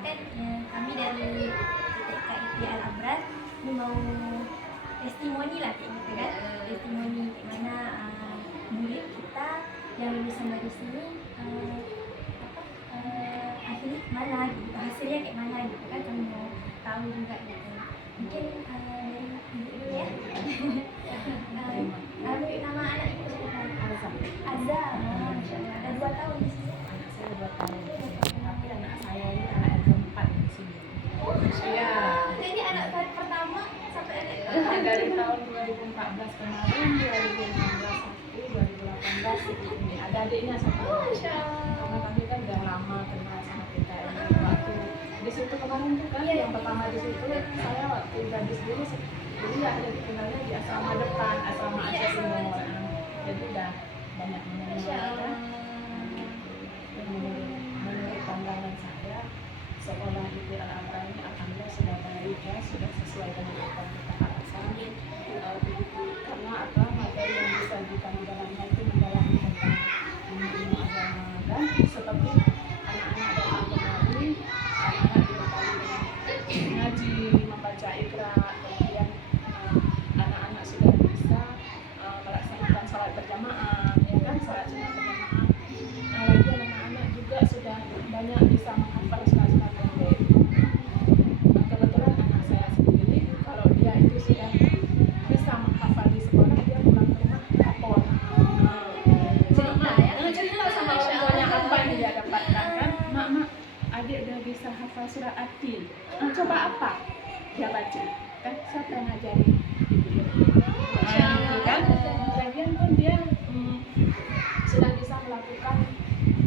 perkenalkan, kami dari TKIP Al-Abrar ini mau testimoni lah kayak gitu kan, testimoni kayak mana murid kita yang lulusan dari sini akhirnya mana gitu, hasilnya kayak mana gitu kan, kami mau tahu juga gitu. Mungkin dari ibu dulu ya. Nama anak ibu siapa? Azza. Masya Allah. Ada 2 tahun di sini. Anak saya 2 tahun. Tapi anak saya ini anak yang keempat di sini. Oh, iya. Jadi anak pertama sampai anak Dari tahun 2014 kemarin, 2016 2018 ini ada adiknya satu. Oh, Masya Allah. Karena kami kan udah lama kenal sama kita ini waktu di situ kemarin juga yang pertama di situ saya waktu gadis dulu ya ada dikenalnya di asrama depan, asrama Aceh Timur. Jadi udah banyak mengenal. Menurut pandangan saya sekolah di Al-Abrar ini alhamdulillah sudah baik ya, sudah sesuai dengan apa yang kita harapkan. Karena apa materi yang disajikan di dalamnya itu mendalami tentang ilmu agama dan seperti anak-anak datang kemari, anak-anak dibekali dengan ngaji, membaca Iqra, kemudian anak-anak sudah bisa melaksanakan salat berjamaah, ya kan, salat sunat berjamaah. Lagi anak-anak juga sudah banyak bisa menghafal surat-surat pendek. Kebetulan anak saya sendiri, kalau dia itu sudah bisa menghafal di sekolah, dia pulang ke rumah hafal. Cerita sama orang tuanya apa yang dia dapatkan kan, mak, adik udah bisa hafal surat At-Tin. Coba apa? Dia baca. Kan siapa yang ngajarin? Gitu kan? Lagian pun dia sudah bisa melakukan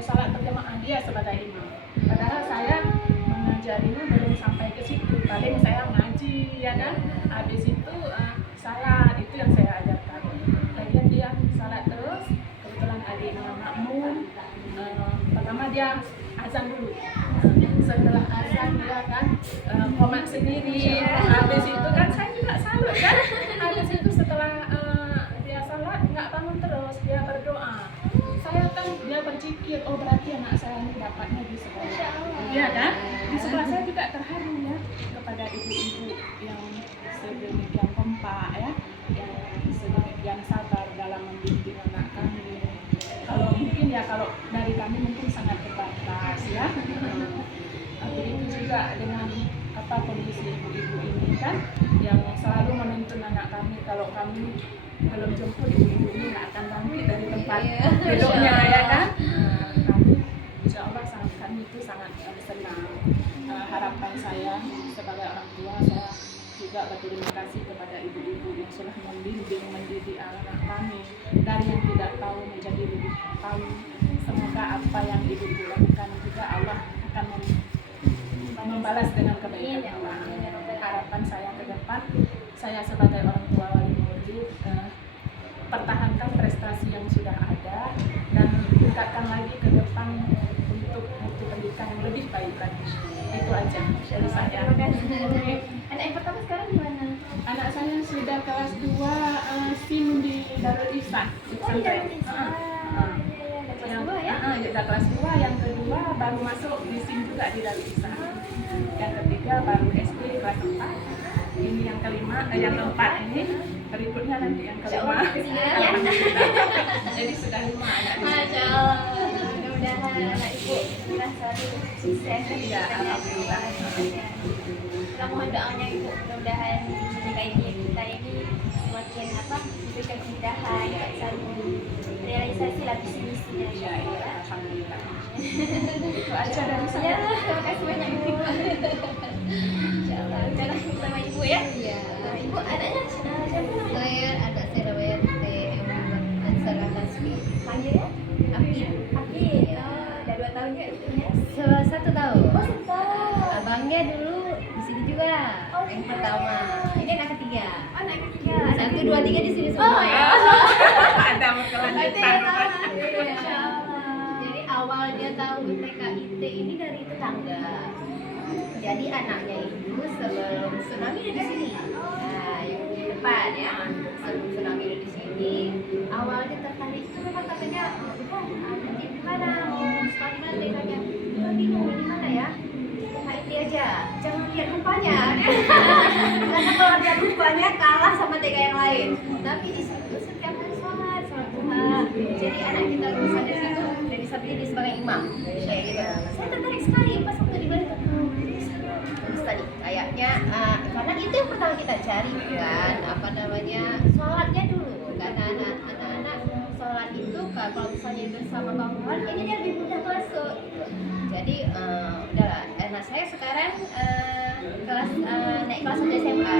salat berjamaah dia sebagai imam. Padahal saya mengajarinya belum sampai ke situ. Paling saya ngaji, ya kan? Habis itu salat itu yang saya ajarkan. Lagian dia salat terus. Kebetulan adiknya makmum. Pertama dia azan dulu. Setelah azan dia kan qomat sendiri. Habis itu kan saya juga salut kan. Habis itu setelah dia salat nggak bangun terus, dia berdoa. Saya kan dia berpikir, oh berarti anak saya ini dapatnya di sekolah. Iya kan? Di sekolah saya juga terharu ya kepada ibu-ibu yang sedemikian kompak ya, yang sedemikian sabar dalam membimbing anak kami. Kalau mungkin ya kalau dari kami mungkin sangat terbatas ya. Begitu juga dengan kondisi ibu-ibu ini kan yang selalu menuntun anak kami, kalau kami belum jemput ibu-ibu ini nggak akan bangkit dari tempat duduknya ya kan. Kami insya Allah kami itu sangat senang. Harapan saya sebagai orang tua, saya juga berterima kasih kepada ibu-ibu yang sudah membimbing mendidik anak kami dari yang tidak tahu menjadi lebih tahu. Semoga apa yang ibu-ibu lakukan juga Allah akan membalas dengan kebaikan Allah. Harapan saya ke depan, saya sebagai orang tua wali murid pertahankan prestasi yang sudah ada dan tingkatkan lagi ke depan untuk mutu pendidikan yang lebih baik lagi. Itu aja dari saya. Anak yang pertama sekarang di mana? Anak saya sudah kelas 2 SIM di Darul Ihsan. Yang kelas 2, yang kedua baru masuk di SIM juga di Darul Ihsan. Yang ketiga baru SD kelas 4. Ini yang kelima, yang keempat ini berikutnya nanti yang kelima. Jadi sudah 5 anak. Masya Allah. Mudah-mudahan anak ibu merasa sukses. Ya, alhamdulillah. Kita mohon doanya ibu, mudah-mudahan PKIP kita ini semakin diberikan kemudahan, selalu realisasi lah visi misinya. Ya, alhamdulillah. Itu aja dari saya. Terima kasih banyak ibu. Insyaallah. Jangan sama ibu ya. Iya. Ibu anaknya siapa namanya? Saya anak saya namanya TM Ansara Hasbi. Panggilnya? Api. Udah 2 tahun juga ibunya? 1 tahun. Oh, 1 tahun. Abangnya dulu di sini juga. Oh, yang iya. pertama. Ini anak ketiga. Oh, anak ketiga. 1, 2, 3 di sini semua. Oh, ya. Ada kelanjutan. Masya Allah. Jadi awalnya tahu TKIT ini dari tetangga. Jadi anaknya itu sebelum tsunami udah di sini. Nah, yang di depan ya. Sebelum tsunami udah di sini. Awalnya tertarik itu memang katanya, nanti di mana mau sekolah di mana TK-nya? Kita bingung di mana ya. TK lupanya. Karena kalau dia lupanya kalah sama TK yang lain. Tapi di situ setiap hari sholat duha. Jadi anak kita lulusan dari situ udah bisa berdiri sebagai imam. Kayak gitu. Saya tertarik sekali pas waktu di Bali. Bagus tadi kayaknya karena itu yang pertama kita cari kan apa namanya sholatnya dulu karena anak-anak sholat itu kalau misalnya bersama kawan ini dia lebih mudah masuk gitu. Jadi udahlah anak saya sekarang kelas naik kelas 1 SMA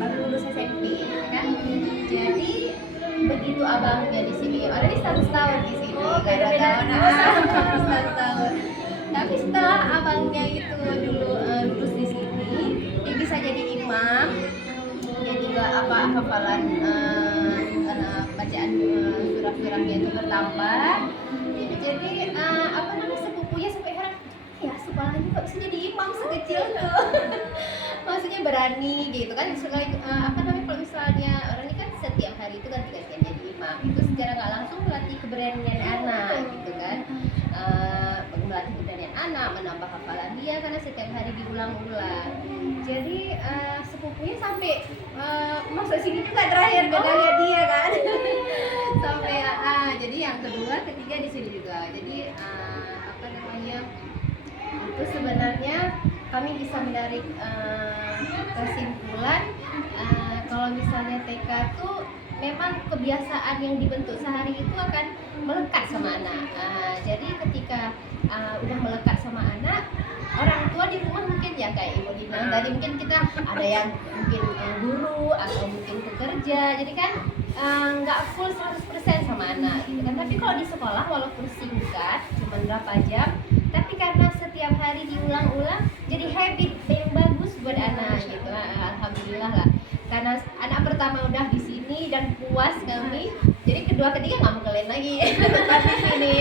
baru lulus SMP gitu kan. Jadi begitu abangnya di sini ada di 100 tahun di sini beda-beda tahun. Tapi setelah abangnya itu dulu lulus di sini, dia bisa jadi imam, dia juga hafalan bacaan surah-surahnya itu bertambah. Jadi sepupunya sampai heran, ya sekolahnya kok bisa jadi imam sekecil tuh. Maksudnya berani gitu kan, kalau misalnya orang ini kan setiap hari itu kan gantian jadi imam, itu secara nggak langsung melatih keberanian anak gitu kan. Melatih keberanian anak, menambah hafalan dia karena setiap hari diulang-ulang. Jadi sepupunya sampai masuk sini juga terakhir beda lihat dia kan. Sampai jadi yang kedua, ketiga di sini juga. Jadi itu sebenarnya kami bisa menarik kesimpulan kalau misalnya TK tuh memang kebiasaan yang dibentuk sehari itu akan melekat sama anak. Jadi ketika udah melekat sama anak, orang tua di rumah mungkin ya kayak ibu bilang tadi, mungkin kita ada yang mungkin guru atau mungkin pekerja, jadi kan nggak full 100% sama anak gitu kan. Tapi kalau di sekolah walaupun singkat cuma berapa jam, tapi karena setiap hari diulang-ulang jadi habit yang bagus buat anak gitu. Alhamdulillah lah, karena anak pertama udah di sini dan puas kami, jadi kedua ketiga nggak mau kalian lagi tetap di sini,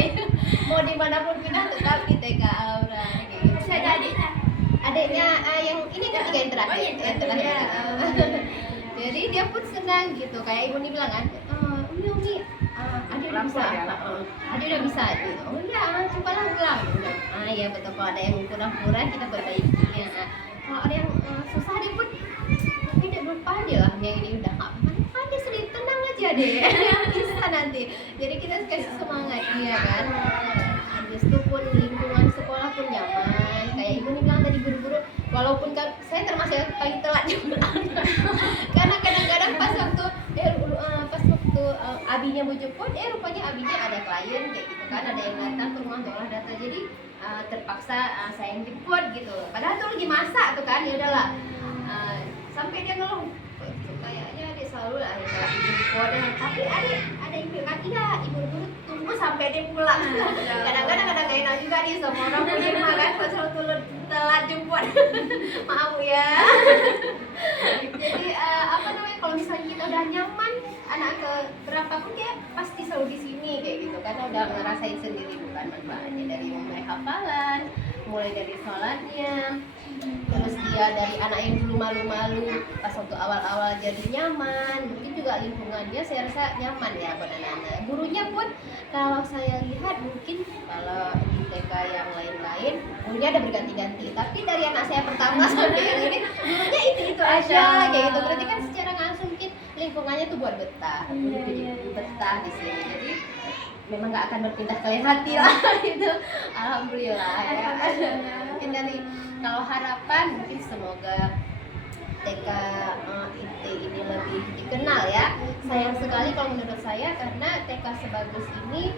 mau dimanapun pindah tetap di TK Aura gitu. Masih ada adiknya yang ini ketiga yang terakhir, yang terakhir. Jadi dia pun senang gitu, kayak ibu nih bilang kan, Umi, adik udah bisa, adik udah bisa gitu. Oh iya, cobalah ulang. Ya betul, kalau ada yang kurang-kurang kita perbaiki ya. Kalau ada yang susah dia pun tidak lupa aja lah, yang ini udah nggak apa-apa, dia sedih, tenang aja deh, bisa nanti. Jadi kita kasih semangat dia kan. Habis itu pun lingkungan sekolah pun nyaman. Kayak ibu nih bilang tadi, guru-guru, walaupun saya termasuk yang paling telat juga. Karena kadang-kadang pas waktu abinya mau jemput, rupanya abinya ada klien kayak gitu kan, ada yang datang ke rumah untuk olah data, jadi terpaksa saya yang jemput gitu. Padahal tuh lagi masak tuh kan, ya udahlah. Sampai dia ngeluh, kayaknya adik selalu lah yang telah dijemput. Tapi ada yang bilang tidak, ibu guru tunggu sampai dia pulang. Kadang-kadang gak enak juga nih sama orang punya rumah kan, pas selalu telat jemput. Maaf ya. Jadi kalau misalnya kita udah nyaman, anak ke berapa pun dia pasti selalu di sini kayak gitu, karena udah ngerasain sendiri bukan manfaatnya, dari mulai hafalan, mulai dari sholatnya, terus dia dari anak yang dulu malu-malu pas waktu awal-awal jadi nyaman, mungkin juga lingkungannya saya rasa nyaman ya buat anak-anak. Gurunya pun kalau saya lihat mungkin kalau di TK yang lain-lain gurunya ada berganti-ganti, tapi dari anak saya pertama sampai yang ini gurunya itu aja kayak gitu. Berarti kan secara langsung mungkin lingkungannya tuh buat betah, betah di sini. Jadi memang nggak akan berpindah ke lain hati lah gitu. Alhamdulillah ya. Mungkin dari kalau harapan mungkin semoga TK IT ini lebih dikenal ya. Sayang sekali kalau menurut saya, karena TK sebagus ini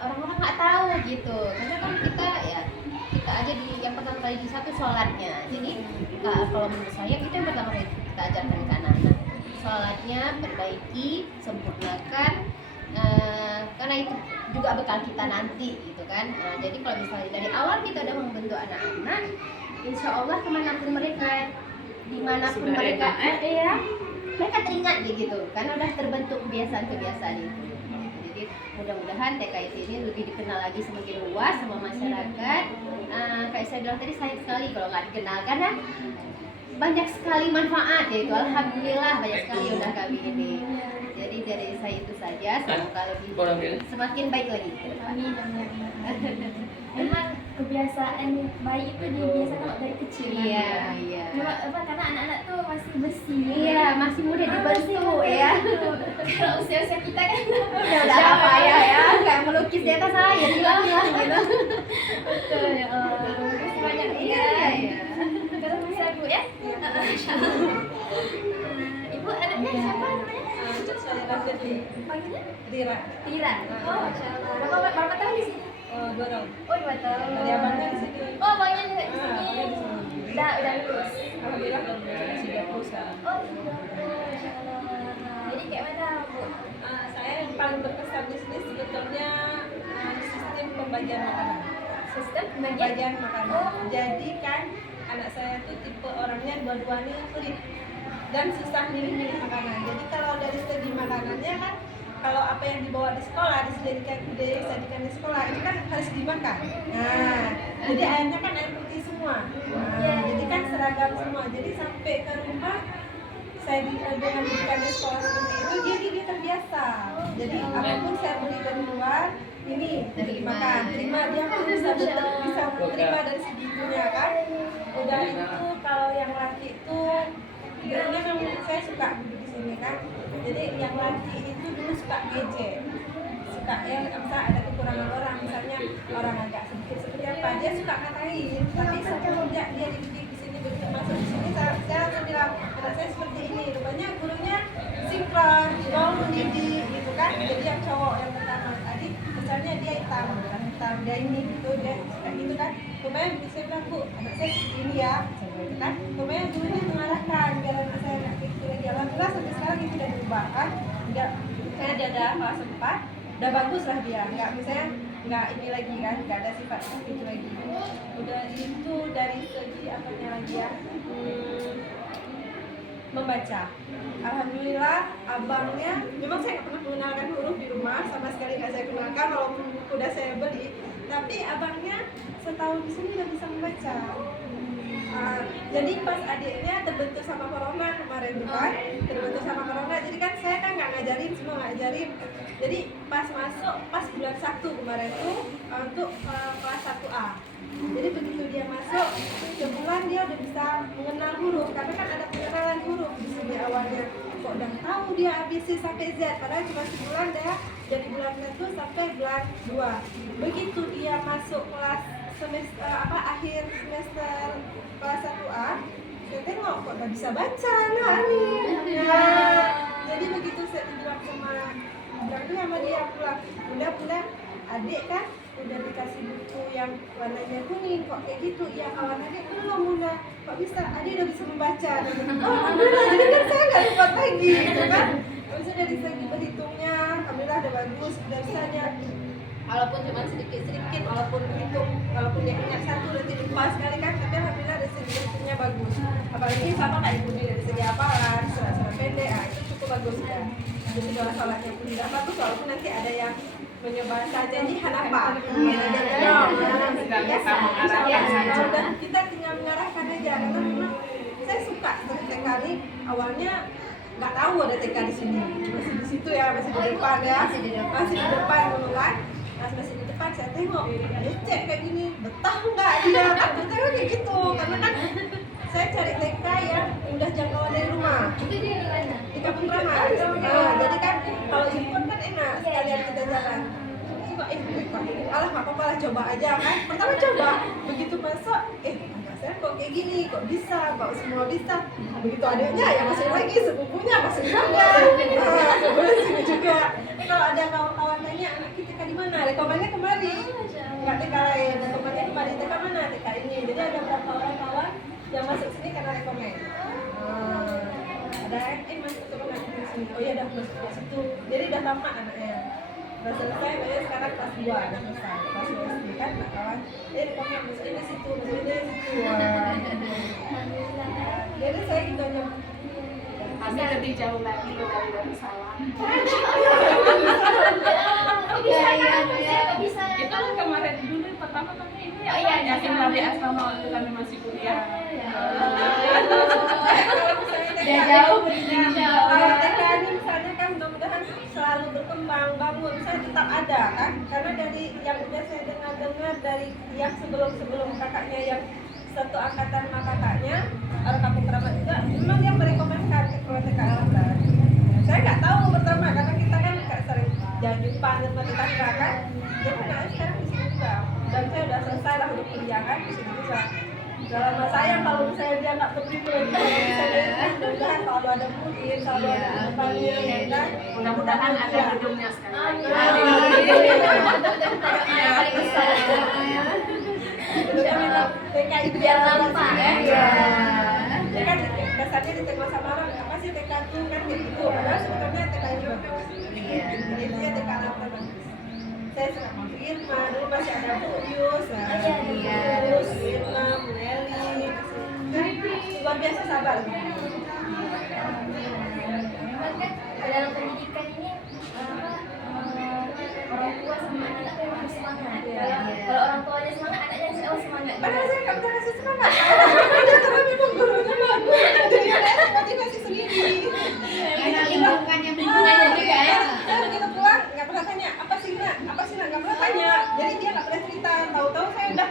orang-orang nggak tahu gitu. Karena kan kita aja yang pertama kali di satu sholatnya. Jadi kalau menurut saya itu yang pertama kali kita ajarkan ke anak-anak. Sholatnya perbaiki, sempurnakan, karena itu juga bekal kita nanti gitu kan. Jadi kalau misalnya dari awal kita udah membentuk anak-anak, insya Allah kemanapun mereka, dimanapun mereka mereka teringat gitu, karena udah terbentuk kebiasaan-kebiasaan itu. Jadi mudah-mudahan TKIT ini lebih dikenal lagi semakin luas sama masyarakat. Kayak saya bilang tadi, sayang sekali kalau nggak dikenal, karena banyak sekali manfaat ya itu. Alhamdulillah banyak sekali udah kami ini. Jadi mengikuti adik saya itu saja, semoga lebih Orang bilang. semakin baik lagi ke depan. Amin, amin, amin. Memang kebiasaan baik itu dibiasakan dari kecil. Iya, iya. Memang apa, karena anak-anak tuh masih bersih. Iya, masih muda dibentuk Masih ya. Kalau usia-usia kita kan Udah apa ya, kayak melukis di atas air hilang-hilang gitu. betul ya Allah. Terima kasih banyak Iya, iya. Kalau bisa Bu ya. Ibu anaknya siapa namanya? Saya David di Panggilnya? Tira. Tira. Oh, Masya Allah. Berapa tahun di sini? 2 tahun. Oh, 2 tahun. Tadi abangnya di sini. Oh, abangnya juga di Ah, abangnya di sini. sini. Udah lulus. Alhamdulillah udah lulus sudah perusahaan. Oh, sudah. Masya Allah. Jadi kayak mana, Bu? Saya yang paling berkesan di sini sebetulnya sistem pembagian makanan. Sistem pembagian. Pembagian makanan. Oh. Jadi kan anak saya tuh tipe orangnya dua-duanya pelit dan susah milih-milih makanan. Jadi kalau dari segi makanannya kan, kalau apa yang dibawa di sekolah disajikan di sekolah itu kan harus dimakan. Nah, jadi airnya kan air putih semua. Nah, jadi kan seragam semua. Jadi sampai ke rumah saya dengan berikan di sekolah seperti itu, jadi dia terbiasa. Jadi apapun saya beli dari luar, ini dimakan, terima dia pun bisa terima dari segitunya kan. Udah itu kalau yang laki itu sebenarnya memang saya suka duduk di sini kan. Jadi yang laki itu dulu suka ngejek, suka ya misal ada kekurangan orang, misalnya orang agak sedikit seperti apa, dia suka ngatain. Tapi semenjak dia dididik di sini, begitu masuk di sini, saya langsung bilang anak saya seperti ini. Rupanya gurunya sinkron, mau mendidik gitu kan. Jadi yang cowok yang pertama tadi, misalnya dia hitam, dia ini gitu, dia suka gitu kan. Rupanya saya bilang, Bu, anak saya seperti ini ya, gitu kan. Rupanya gurunya mengarahkan biar anak saya nggak gitu lagi. Alhamdulillah sampai sekarang itu udah berubah kan. Saya ada kelas 4, udah bagus lah dia, nggak misalnya nggak ini lagi kan, nggak ada sifat seperti itu lagi. Udah itu dari segi apanya lagi ya, membaca. Alhamdulillah abangnya, memang saya nggak pernah mengenalkan huruf di rumah, sama sekali nggak saya kenalkan walaupun buku udah saya beli, tapi abangnya setahun di sini udah bisa membaca. Jadi pas adiknya terbentur sama corona kemarin tuh kan, terbentur sama corona, jadi kan saya kan nggak ngajarin, semua nggak ngajarin. Jadi pas masuk, pas bulan 1 kemarin tuh untuk kelas 1A. Jadi begitu dia masuk, sebulan dia udah bisa mengenal huruf, karena kan ada pengenalan huruf di sini awalnya. Kok udah tahu dia ABC sampai Z, padahal cuma sebulan dah, dari bulan 1 sampai bulan 2. Begitu dia masuk kelas semester akhir semester kelas 1A, saya tengok kok udah bisa baca anak nih. Nah, jadi begitu saya bilang sama dia pulang, mudah-mudahan adik kan udah dikasih buku yang warnanya kuning kok kayak gitu. Ya kawan adik belum, Bunda, kok bisa adik udah bisa membaca. Oh alhamdulillah, jadi kan saya nggak lupa lagi gitu kan. Habis itu dari segi berhitungnya alhamdulillah udah bagus, udah bisanya. Walaupun cuma sedikit-sedikit, walaupun dia ingat satu nanti lupa sekali kan, tapi alhamdulillah dari segi berhitungnya bagus. Apalagi sama kayak ibu dari segi hafalan, surat-surat pendek, itu cukup bagus ya. Jadi kalau sholatnya pun tidak bagus, walaupun nanti ada yang mencoba saja nih apa. Kita tinggal mengarahkan aja, karena memang saya suka seperti TK ini awalnya nggak tahu ada TK di sini, masih di situ ya, masih di depan ya, masih di depan dulu kan. Masih di depan saya tengok, dia cek kayak gini, betah nggak dia? Takut saya kayak gitu, karena kan saya cari TK yang udah jangkauan dari rumah. Itu dia di mana? Di Kampung Ramah. Jadi kan kalau impor kan enak sekalian kita jalan. Coba alah nggak apa-apa lah, coba aja kan. Pertama coba, begitu masuk, anak saya kok kayak gini, kok bisa, kok semua bisa. Begitu adiknya yang masuk lagi, sepupunya masuk juga. Sebenarnya sini juga. Kalau ada kawan-kawan tanya anak kita di mana, rekomennya kemari. Nggak TK lain, rekomennya kemari. TK mana? TK ini. Jadi ada beberapa orang kawan yang masuk sini karena rekomen. Ada masuk ke mana di sini? Oh iya, udah masuk ke situ. Jadi udah tamat anaknya. Udah selesai, makanya sekarang kelas 2 udah selesai. Kelas 2 SD kan, kawan. Rekomen masuk ini situ, masuk ini situ. Jadi saya gitu aja. Kami lebih jauh lagi dari Darussalam. Bisa. Itu kemarin dulu pertama kami ini yakin Nabi asrama waktu kami masih kuliah. Udah jauh berarti. Kalau TK ini misalnya kan mudah-mudahan selalu berkembang, bangun, saya tetap ada kan, karena dari yang udah saya dengar dari yang sebelum kakaknya yang satu angkatan sama kakaknya orang kampung keramat juga, memang dia merekomendasikan ke TKA Al-Abrar. Saya nggak tahu pertama karena kita kan nggak sering jalan depan sama tetangga kan, jadi nah sekarang di sini juga, dan saya udah selesai lah untuk kuliah kan di sini juga. Dalam sayang kalau misalnya dia nggak pergi lagi, bisa mudah-mudahan selalu ada murid, selalu ada tempatnya, ya kan. Mudah-mudahan ada gedungnya sekarang. Paling besar. Itu memang TKI Biar nampak ya. Ya kan dasarnya diterima sama orang, apa sih TK itu kan kayak gitu, padahal sebetulnya TK itu jadi itu ya TK apa bagus. Saya suka sama Irma, dulu masih ada Bu Yus, terus Irma, Bu Nelly, luar biasa sabar. Memang kan dalam pendidikan ini orang tua sama anak itu memang harus semangat. Kalau orang tuanya semangat, anaknya selalu semangat. Padahal saya nggak bisa kasih semangat, karena memang gurunya bagus, jadi ada motivasi sendiri. Karena lingkungannya juga ya. Saya begitu pulang nggak pernah tanya apa sih nak nggak pernah tanya, jadi dia nggak pernah cerita, tahu-tahu saya udah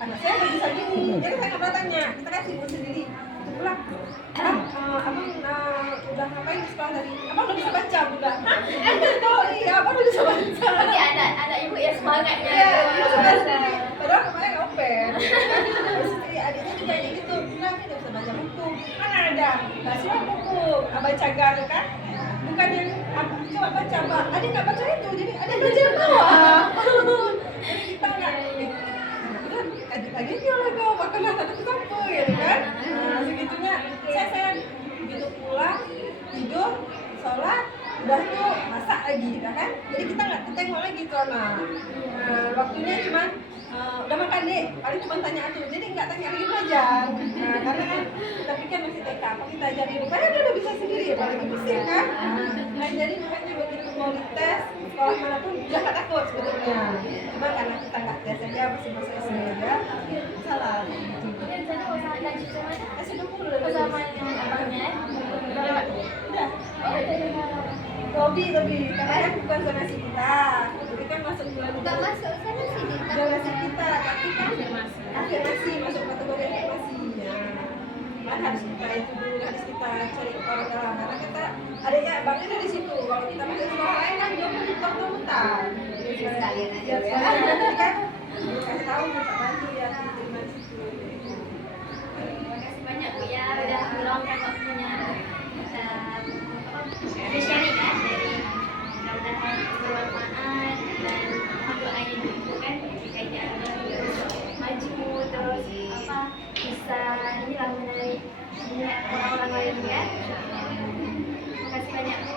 anak saya udah bisa gini, jadi saya nggak pernah tanya, kita kasih buat sendiri. Itu pulang abang udah ngapain di sekolah tadi, abang udah bisa baca udah, oh iya abang udah bisa baca. Berarti anak ibu ya semangatnya. Iya, dia sudah sendiri. Padahal kemarin open. Istri adiknya juga kayak gitu. Bilang dia bisa baca buku. Mana ada? Kasih buku. Abang cagar kan? Bukan yang coba baca, Pak. Adik nggak baca itu, jadi adik baca yang bawah. Jadi kita nggak. Adik lagi dia lah kau, makanan satu campur, gitu kan? Nah, segitunya. Saya begitu pulang, tidur, sholat. Udah tuh masak lagi, ya kan? Jadi kita nggak ketengok lagi tuh anak. Nah, waktunya cuman udah makan deh, paling cuma tanya tuh, jadi nggak tanya lagi belajar. Nah, karena kan kita pikir masih TK, apa kita ajarin rupanya dia udah bisa sendiri, apalagi bisa kan? Nah, jadi makanya begitu mau dites sekolah manapun udah nggak takut sebetulnya. Cuma karena kita nggak tes aja masih masa SD aja, salah. Ini rencana mau lanjut ke mana? Kasih 20 udah Bersama dengan abangnya. udah. Oh, dari Lebih, karena kan bukan zonasi kita, tapi kan masuk bulan Nggak masuk sana sini. zonasi kita, tapi kan afirmasi masuk kategori afirmasinya. Kan harus kita itu dulu, harus kita cari orang dalam, karena kita adanya abangnya dari situ. Kalau kita masuk sekolah lain kan 20 tahun. Sekalian aja ya. Jadi kan kasih tahu bisa bantu ya diterima di situ. Terima kasih banyak Bu ya udah meluangkan waktunya kita sharing kan dari mudah-mudahan bermanfaat dan doain ibu kan kayaknya maju terus bisa inilah menarik minat orang-orang lain ya. Terima kasih banyak Bu.